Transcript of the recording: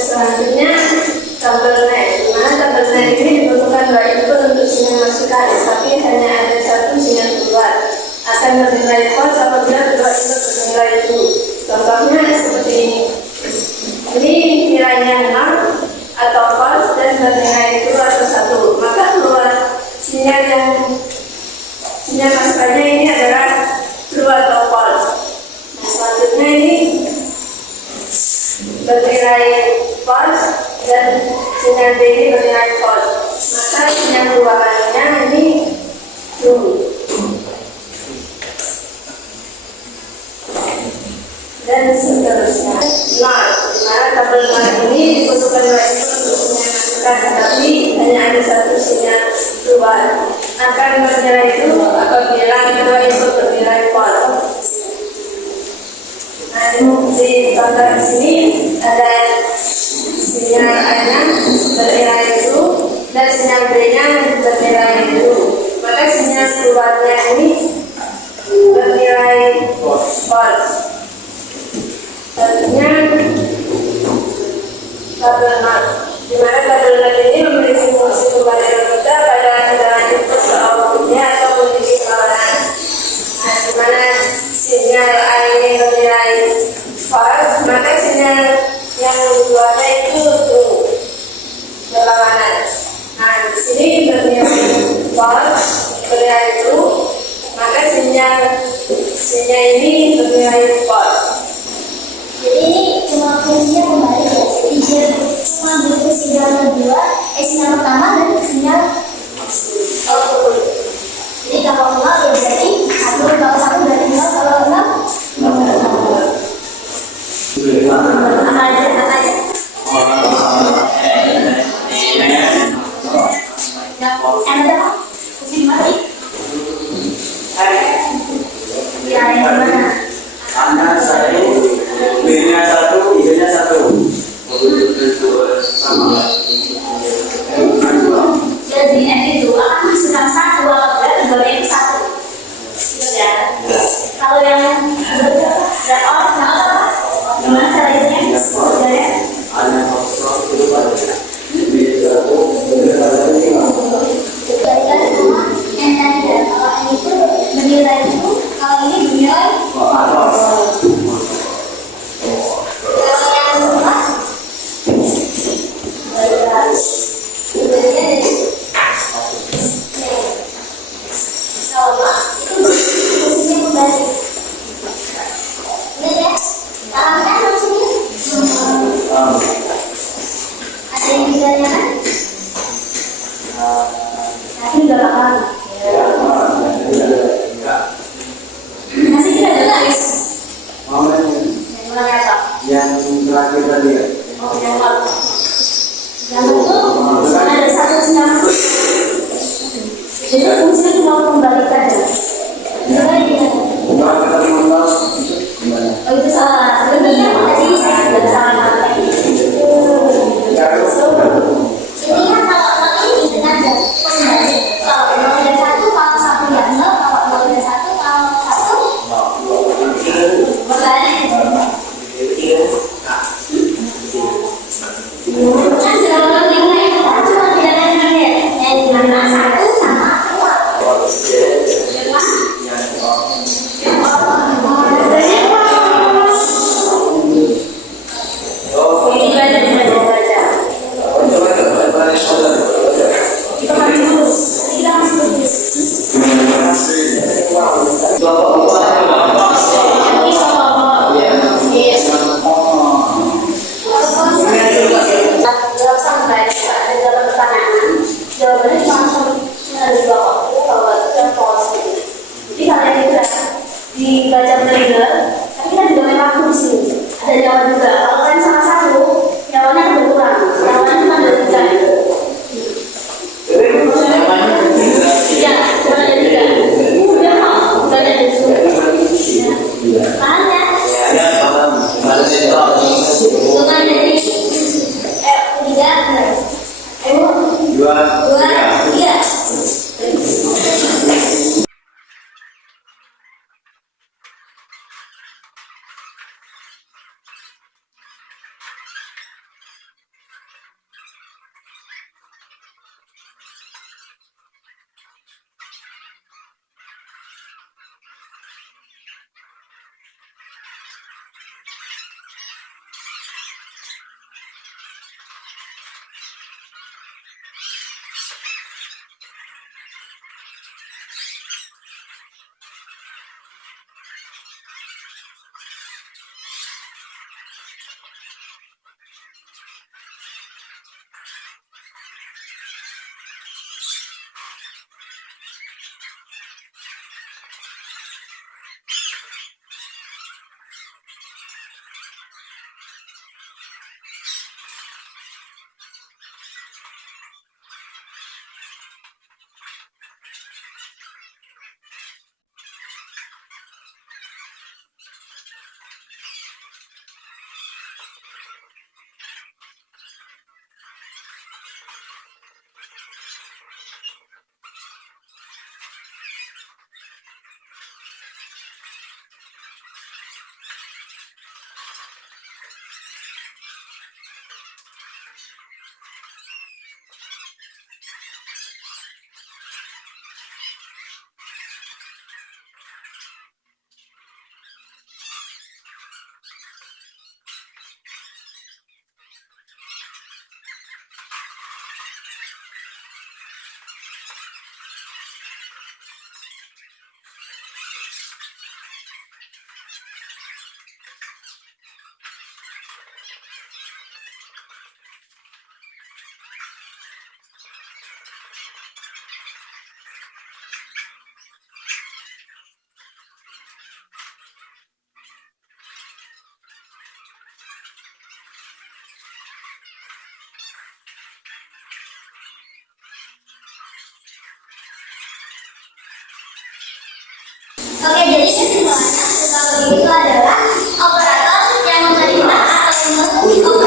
Selanjutnya tabel net, dimana tabel net ini dibutuhkan dua input untuk sekali, tapi hanya ada satu sinyal keluar. Akan bernilai false apabila kedua input bernilai true. Contohnya seperti ini. Ini nilainya 6 atau false dan bernilai true atau 1. Maka keluar sinyal masukannya ini adalah true atau false. Nah, selanjutnya ini bernilai false dan sinyal B ini bernilai false. Maka sinyal keluarannya ini true. Dan seterusnya. Nah, tabel 0 ini dibutuhkan oleh input untuk sinyal masukan, tetapi hanya ada satu sinyal keluar. Akan bernilai true apabila kedua input bernilai false. Nah, di contoh di sini ada sinyal A-nya bernilai true dan sinyal B-nya bernilai true. Maka sinyal keluarnya ini bernilai false. Selanjutnya tabel 0, di mana tabel 0 ini memiliki fungsi kembali anggota pada kendaraan input ke outputnya atau memiliki perlawanan. Nah, di mana sinyal A ini bernilai false, maka sinyal yang keluarnya itu true, berlawanan. Nah, di sini bernilai false, bernilai true, maka sinyal ini bernilai false. Jadi ini cuma fungsinya kembali ya. Jadi dia cuma butuh sinyal kedua, sinyal pertama dan sinyal output. Jadi kalau 0 ya berarti 1, kalau 1 berarti 0, kalau 0 apa aja? Yang ada apa? Fungsi mati. Ya, yang mana? Anda saya B-nya 1, I-nya 1. Sama. Jadi F itu akan sedang 1 apabila keduanya itu 1. Gitu ya. Kalau yang apa? Gimana caranya? Hanya kosong itu pada B1 Dibalikan sama yang tadi ya. Kalau ini itu bernilai itu, kalau ini bernilai yang terakhir tadi ya. ada satu sinyal. Jadi fungsinya cuma kembalikan ya. Oh itu salah. Sebenarnya tadi saya sudah salah. Intinya kalau ini dengan kembali. Kalau 0 dan 1, kalau 1 ya 0, kalau 0 dan 1, kalau 1 kembali. Kan segala yang lain cuma tidak ada yang dimana 1 sama 2. Dibaca benar, tapi kita juga main waktu di sini. Ada nyawa juga. Kalau kalian sama 1, nyawanya kan berkurang. Nyawanya cuma ada 3. Ya, cuma ada 3. Udah mau, udah ada 2. Paham ya? Hitungan dari 3. semuanya. Teknologi itu adalah operator yang menerima atau mengutuk